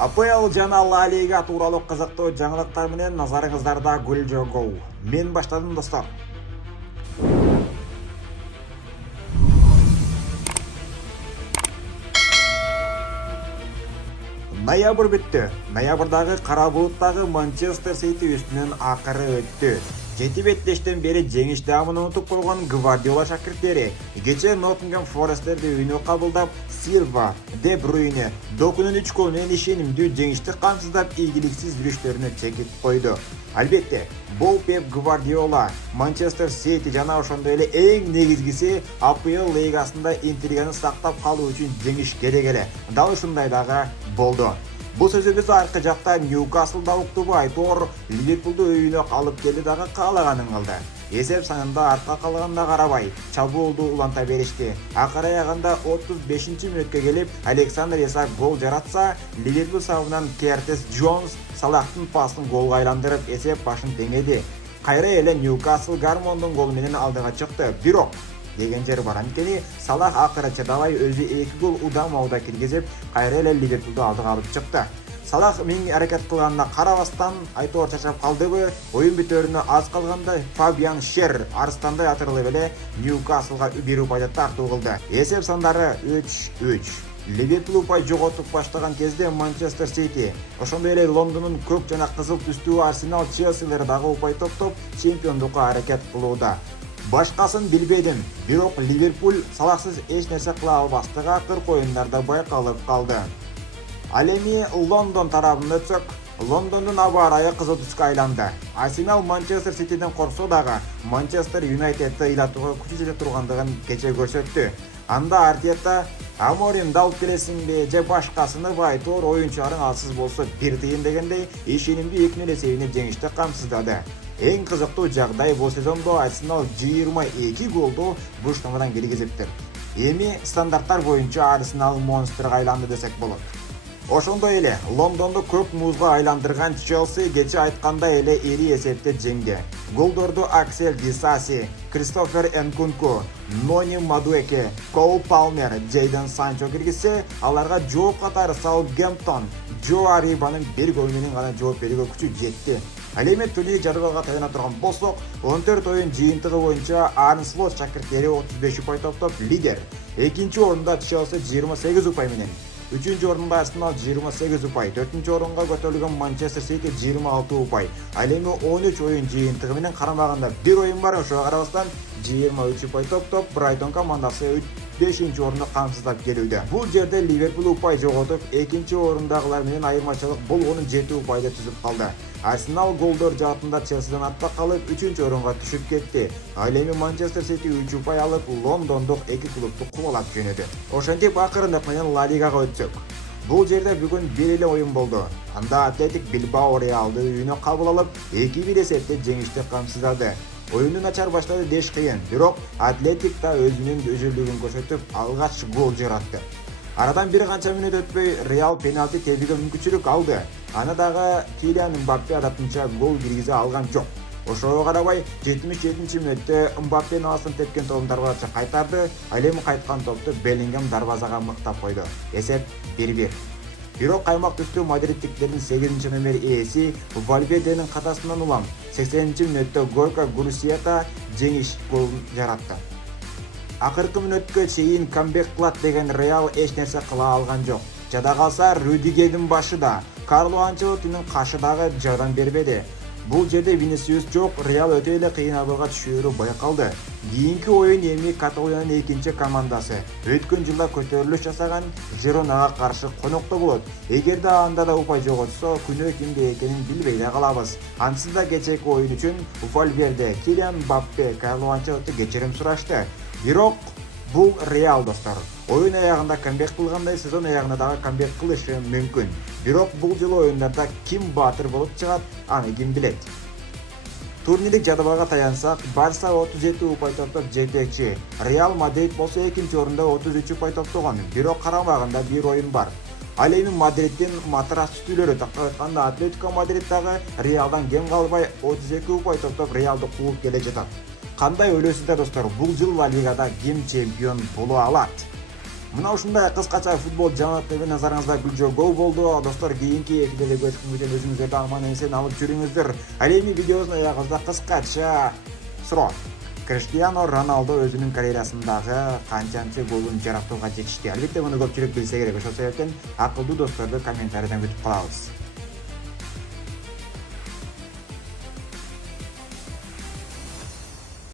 АПЛ жана Ла Лига тууралуу кызыктуу жаңылыктар менен назарыңыздарда Гүл жогоо. Мен баштадым достор. Ноябрь бүттү. Ноябрдагы кара булуттагы Манчестер Сити үстүнөн акыры өттү. 7 беттештен бери жеңиш даамын унутуп койгон Гвардиола шакирттери кечээ Ноттингем Форесттерди үйүнө кабылдап, Силва, Де Брюйне, Докунун 3 гол менен ишенимдүү жеңишти камсыздап ийгиликсиз жүрүштөрүнө чекит койду. Албетте, бул Пеп Гвардиола, Манчестер Сити жана ошондой эле эң негизгиси АПЛ лигасында интриганы сактап калуу үчүн жеңиш керек эле. Дал ушундай дагы болду. Бул сөзүбүз аркы жакта Ньюкаслда уктубу айтор Ливерпулду үйүнө алып келди дагы каалаганын кылды. Эсеп санында артка калганда карабай, чабуулду уланта беришти. Акыр аягында 35-мүнөткө келип, Александр Исак гол жаратса, Ливерпул сабынан Кертис Джонс Салахтын пасын голго айландырып эсеп башын теңеди. Кайра эле Ньюкасл Гармондун голу менен алдыга чыкты. Бирок деген жер бар. Анткени Салах акыры чыдабай өзү 2 гол удам киргизип, кайра эле Ливерпулду алдыга алып чыкты. Салах миң аракет кылганына карабастан айтор чачап калдыбы, оюн бүтөрүнө аз калганда Фабиан Шер арстандай атырылып эле Ньюкаслга 1 упайды тартуу кылды. Эсеп сандары 3-3. Ливерпул упай жоготуп баштаган кезде Манчестер Сити, ошондой эле Лондондун көк жана кызыл түстүү Арсенал, Челсилер дагы упай топтоп чемпиондукка аракет кылууда. Башкасын билбедим, бирок Ливерпул Салахсыз эч нерсе кыла албастыгы акыркы оюндарда байкалып калды. Ал эми Лондон тарабына өтсөк, Лондондун аба ырайы кызыл түскө айланды. Арсенал Манчестер Ситиден корксо дагы Манчестер Юнайтедди ыйлатууга күчү жете тургандыгын кече көрсөттү. Анда Артета Аморим далып келесиңби же башкасыны айтор оюнчуларың алсыз болсо бир тыйын дегендей ишенимдүү 2-0 эсебине жеңишти камсыздады. Эң кызыктуу жагдай бул сезондо Арсенал 22 голду буштамадан киргизиптир. Эми стандарттар боюнча Арсенал монстрга айланды десек болот. Ошондой эле Лондонду көк музга айландырган Челси кече айткандай эле ири эсепте жеңди. Голдорду Аксель Дисаси, Кристофер Энкунку, Нони Мадуэке, Коул Палмер, Джейден Санчо киргизсе, аларга жооп катары Саутгемптон, Джо Арибанын 1 гол менен гана жооп берүүгө күчү жетти. Ал эми турнир жаргалга таяна турган болсок, 14 оюн жыйынтыгы боюнча Арне Слот шакирттери 35 упай топтоп лидер. Экинчи орунда Челси 28 упай менен. Үчүнчү орунда Арсенал 28 упай, 4-чү орунга көтөрүлгөн Манчестер Сити 26 упай. Ал эми 13 оюн жыйынтыгы менен карамаганда 1 оюн бар, ошого карабастан 23 упай топтоп Брайтон командасы 5-чи орунда камсыздап келүүдө. Бул жерде Ливерпул упай жоготуп, 2-чи орундагылар менен айырмачылык болгонун 7 упайды түзүп калды. Арсенал голдор жаатында Челсиден артта калып 3-чү орунга түшүп кетти. Ал эми Манчестер Сити 3 упай алып Лондондук 2 клубду кубалап жөнөдү. Ошентип акырындык менен Ла Лигага өтсөк. Бул жерде бүгүн бир эле оюн болду. Анда Атлетик Билбао Реалды үйүнө кабыл алып 2-1 эсепте жеңишти камсыздады. Оюнду начар баштады деш кыйын, бирок Атлетик да өзүнүн өзүлдүгүн көрсөтүп алгач гол жаратты. Арадан бир канча мүнөт өтпөй Реал пенальти тебүүгө мүмкүнчүлүк алды. Аны дагы Килиан Мбаппе адатынча гол киргизе алган жок. Ошого карабай 77-мүнөттө Мбаппенин аасын тепкен топун дарбазача кайтарды. Ал эми кайткан топту Беллингем дарбазага мыктап койду. Эсеп 1-1. Бирок каймак түстүү Мадриттиктердин 8-номер ээси Вальверденин катасынан улам 80-мүнөттө Горка Гурусиета жеңиш голун жаратты. Акыркы мүнөткө чейин камбек кылат деген Реал эч нерсе кыла алган жок. Жада калса Рюдигердин башы да, Карло Анчелоттинин кашы дагы жардам бербеди. Бул жерде Винисиус жок, Реал өтө эле кыйын абалга түшүүрү байкалды. Кийинки оюн эми Каталониянын экинчи командасы өткөн жылда көтөрүлүш жасаган Жиронага каршы конокто болот. Эгерде анда да упай жоготсо, күнөө кимде экенин билбей да калабыз. Ансыз да кечээки оюн үчүн Вальверде, Килиан Мбаппе, Карло Анчелотти кечирим сурашты. Бирок бул Реал достор. Оюн аягында камбек кылгандай сезон аягында дагы камбек кылышы мүмкүн. Бирок бул жылы оюндарда ким баатыр болуп чыгат, аны ким билет. Турнирлик жадыбалга таянсак, Барса 37 упай топтоп жетекчи. Реал Мадрид болсо экинчи орунда 33 упай топтогон. Бирок карамагында бир оюн бар. Ал эми Мадриддин матрас түтүүлөрү тактап атканда Атлетико Мадрид дагы Реалдан кем калбай 32 упай топтоп Реалды кууп келе жатат. Кандай ойлойсуздар достор, бул жыл Ла Лигада ким чемпион боло алат? Мына ушундай кыскача футбол жаңалыктары назарыңызда күлжө гол болду. Достор, кийинки эфирде көрүшкөнгө чейин өзүңүздөрдү аман эсен алып жүрүңүздөр. Ал эми видеобуздун аягыбызда кыскача суроо. Криштиано Роналдо өзүнүн карьерасындагы канчанчы голун жарактууга жетишти? Албетте муну көпчүлүк билсе керек. Ошол себептен акылдуу досторду комментарийден күтүп калабыз.